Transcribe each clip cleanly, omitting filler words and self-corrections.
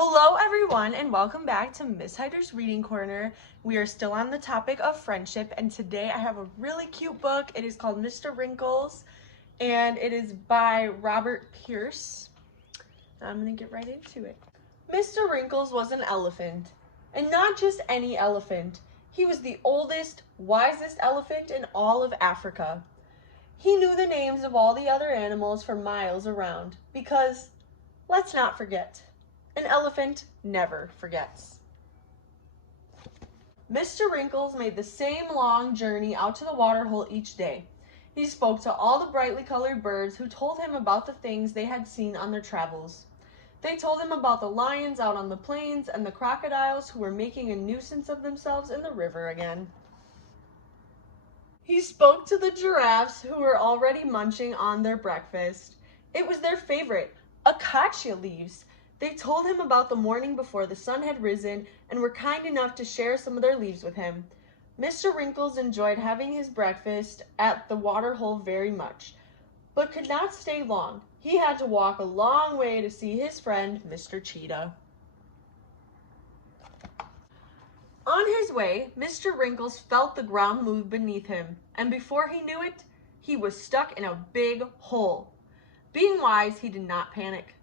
Hello everyone and welcome back to Miss Hyder's Reading Corner. We are still on the topic of friendship and today I have a really cute book. It is called Mr. Wrinkles and it is by Robert Pearce. I'm going to get right into it. Mr. Wrinkles was an elephant, and not just any elephant. He was the oldest, wisest elephant in all of Africa. He knew the names of all the other animals for miles around because, let's not forget, an elephant never forgets. Mr. Wrinkles made the same long journey out to the waterhole each day. He spoke to all the brightly colored birds who told him about the things they had seen on their travels. They told him about the lions out on the plains and the crocodiles who were making a nuisance of themselves in the river again. He spoke to the giraffes who were already munching on their breakfast. It was their favorite, acacia leaves. They told him about the morning before the sun had risen and were kind enough to share some of their leaves with him. Mr. Wrinkles enjoyed having his breakfast at the waterhole very much, but could not stay long. He had to walk a long way to see his friend, Mr. Cheetah. On his way, Mr. Wrinkles felt the ground move beneath him, and before he knew it, he was stuck in a big hole. Being wise, he did not panic.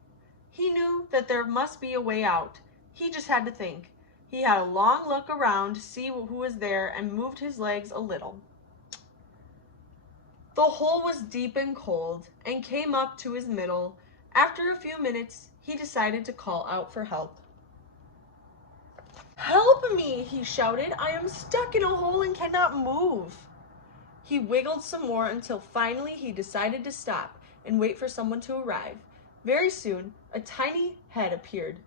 He knew that there must be a way out. He just had to think. He had a long look around to see who was there and moved his legs a little. The hole was deep and cold and came up to his middle. After a few minutes, he decided to call out for help. "Help me!" he shouted. "I am stuck in a hole and cannot move." He wiggled some more until finally he decided to stop and wait for someone to arrive. Very soon, a tiny head appeared.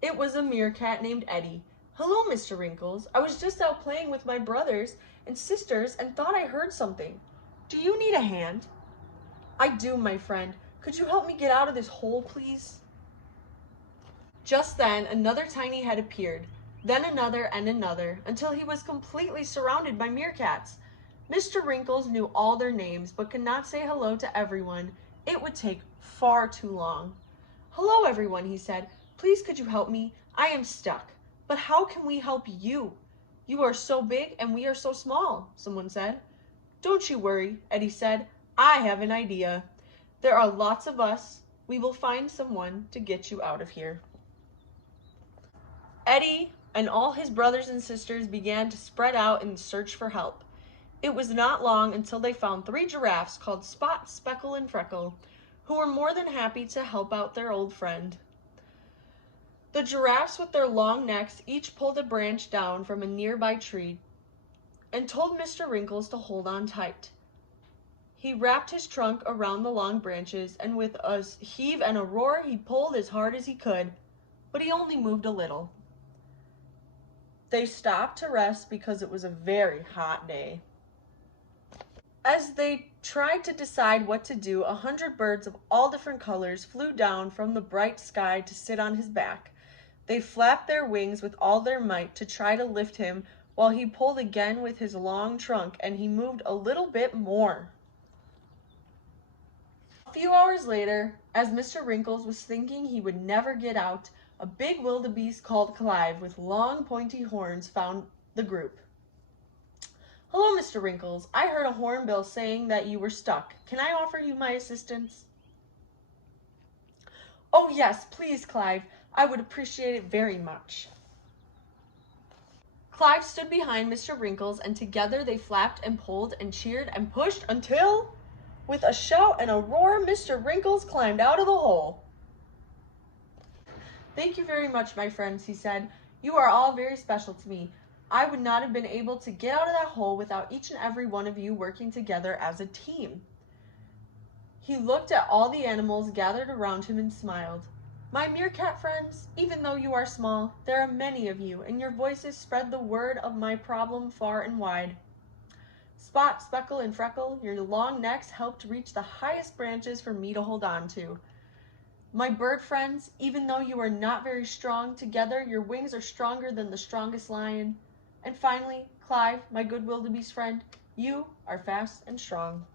It was a meerkat named Eddie. "Hello, Mr. Wrinkles. I was just out playing with my brothers and sisters and thought I heard something. Do you need a hand?" "I do, my friend. Could you help me get out of this hole, please?" Just then, another tiny head appeared, then another and another, until he was completely surrounded by meerkats. Mr. Wrinkles knew all their names, but could not say hello to everyone. It would take far too long. "Hello, everyone," he said. "Please could you help me? I am stuck. But how can we help you? You are so big and we are so small," someone said. "Don't you worry," Eddie said. "I have an idea. There are lots of us. We will find someone to get you out of here." Eddie and all his brothers and sisters began to spread out in the search for help. It was not long until they found 3 giraffes called Spot, Speckle, and Freckle, who were more than happy to help out their old friend. The giraffes with their long necks each pulled a branch down from a nearby tree and told Mr. Wrinkles to hold on tight. He wrapped his trunk around the long branches, and with a heave and a roar, he pulled as hard as he could, but he only moved a little. They stopped to rest because it was a very hot day. As they tried to decide what to do, 100 birds of all different colors flew down from the bright sky to sit on his back. They flapped their wings with all their might to try to lift him, while he pulled again with his long trunk, and he moved a little bit more. A few hours later, as Mr. Wrinkles was thinking he would never get out, a big wildebeest called Clive with long pointy horns found the group. "Hello, Mr. Wrinkles. I heard a hornbill saying that you were stuck. Can I offer you my assistance?" "Oh yes, please, Clive. I would appreciate it very much." Clive stood behind Mr. Wrinkles, and together they flapped and pulled and cheered and pushed until, with a shout and a roar, Mr. Wrinkles climbed out of the hole. "Thank you very much, my friends," he said. "You are all very special to me. I would not have been able to get out of that hole without each and every one of you working together as a team." He looked at all the animals gathered around him and smiled. "My meerkat friends, even though you are small, there are many of you, and your voices spread the word of my problem far and wide. Spot, Speckle, and Freckle, your long necks helped reach the highest branches for me to hold on to. My bird friends, even though you are not very strong, together your wings are stronger than the strongest lion. And finally, Clive, my good wildebeest friend, you are fast and strong."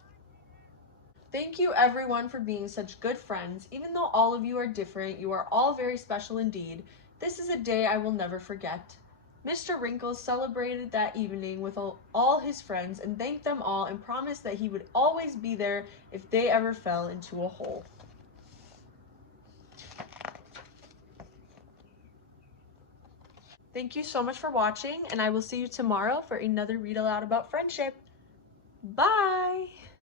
Thank you everyone for being such good friends. Even though all of you are different, you are all very special indeed. This is a day I will never forget. Mr. Wrinkles celebrated that evening with all his friends and thanked them all and promised that he would always be there if they ever fell into a hole. Thank you so much for watching, and I will see you tomorrow for another read aloud about friendship. Bye!